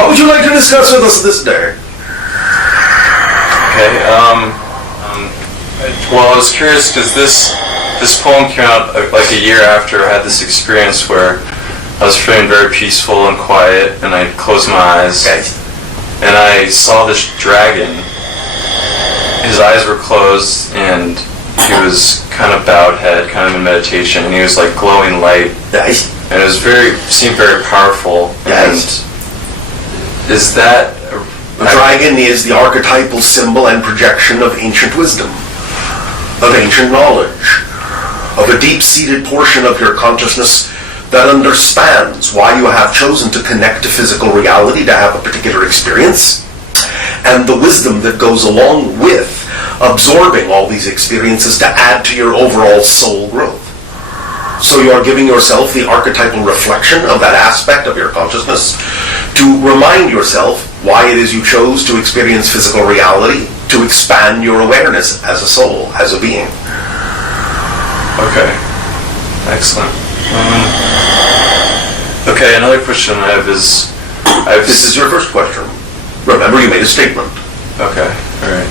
What would you like to discuss with us this day? Okay, well, I was curious because this poem came out like a year after I had this experience where I was feeling very peaceful and quiet, and I closed my eyes, and I saw this dragon. His eyes were closed, and he was kind of bowed head, kind of in meditation, and he was like glowing light. Nice. And it seemed very powerful. Yes. And is that... The dragon is the archetypal symbol and projection of ancient wisdom, of ancient knowledge, of a deep-seated portion of your consciousness that understands why you have chosen to connect to physical reality to have a particular experience, and the wisdom that goes along with absorbing all these experiences to add to your overall soul growth. So you are giving yourself the archetypal reflection of that aspect of your consciousness to remind yourself why it is you chose to experience physical reality, to expand your awareness as a soul, as a being. Okay. Excellent. Okay, another question I have is... This is your first question. Remember, you made a statement. Okay, alright.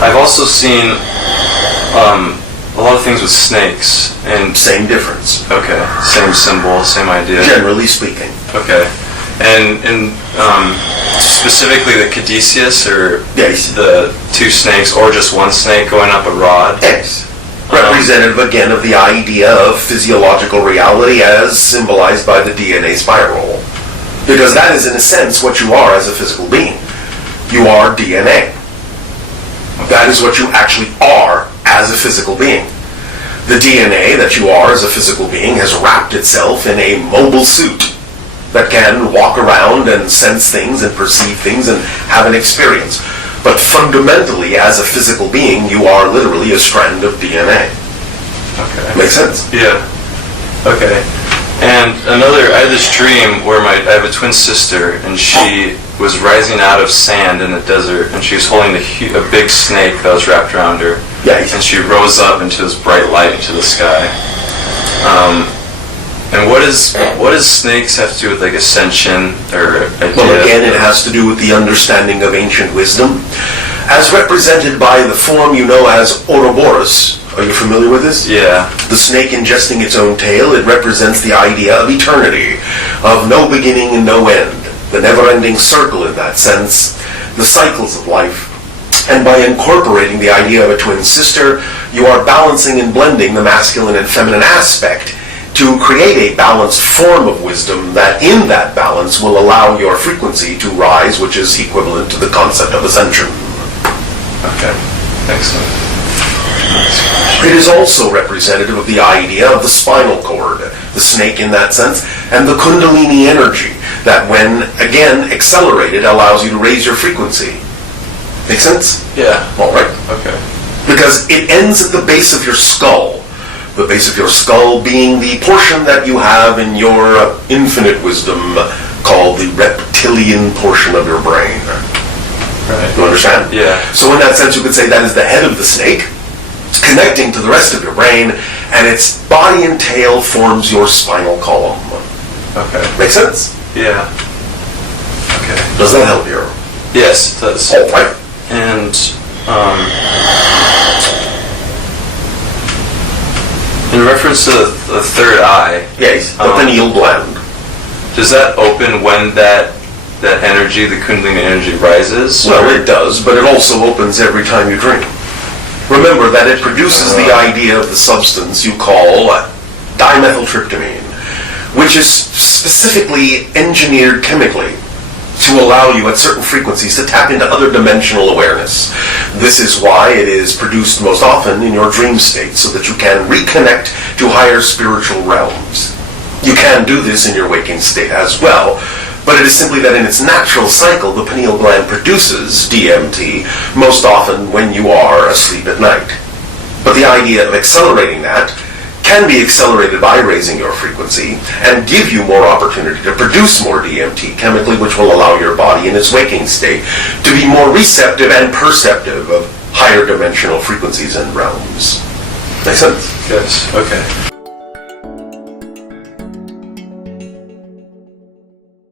I've also seen a lot of things with snakes, and... Same difference. Okay, same symbol, same idea. Generally speaking. Okay. And specifically the caduceus, or yes, the two snakes, or just one snake going up a rod? Yes. Representative again of the idea of physiological reality as symbolized by the DNA spiral. Because that is in a sense what you are as a physical being. You are DNA. That is what you actually are as a physical being. The DNA that you are as a physical being has wrapped itself in a mobile suit that can walk around and sense things and perceive things and have an experience. But fundamentally, as a physical being, you are literally a strand of DNA. Okay. Makes sense? Yeah. Okay. And I had this dream where I have a twin sister, and she was rising out of sand in the desert, and she was holding a big snake that was wrapped around her. Yes. And she rose up into this bright light into the sky. And what does snakes have to do with like ascension or idea? Well, again, it has to do with the understanding of ancient wisdom, as represented by the form you know as Ouroboros. Are you familiar with this? Yeah. The snake ingesting its own tail, it represents the idea of eternity, of no beginning and no end, the never-ending circle in that sense, the cycles of life. And by incorporating the idea of a twin sister, you are balancing and blending the masculine and feminine aspect to create a balanced form of wisdom that in that balance will allow your frequency to rise, which is equivalent to the concept of ascension. Okay, excellent. It is also representative of the idea of the spinal cord, the snake in that sense, and the kundalini energy that when, again, accelerated, allows you to raise your frequency. Make sense? Yeah. All right. Okay. Because it ends at the base of your skull. The base of your skull being the portion that you have in your infinite wisdom called the reptilian portion of your brain. Right. You understand? Yeah. So in that sense, you could say that is the head of the snake, connecting to the rest of your brain, and its body and tail forms your spinal column. Okay. Make sense? Yeah. Okay. Does that help you? Yes, it does. All right. And in reference to the third eye, yes, the pineal gland. Does that open when that energy, the kundalini energy, rises? Well, it does, but it also opens every time you drink. Remember that it produces the idea of the substance you call dimethyltryptamine, which is specifically engineered chemically to allow you at certain frequencies to tap into other dimensional awareness. This is why it is produced most often in your dream state, so that you can reconnect to higher spiritual realms. You can do this in your waking state as well, but it is simply that in its natural cycle, the pineal gland produces DMT most often when you are asleep at night. But the idea of accelerating that can be accelerated by raising your frequency and give you more opportunity to produce more DMT chemically, which will allow your body in its waking state to be more receptive and perceptive of higher dimensional frequencies and realms. Make sense? Yes, okay.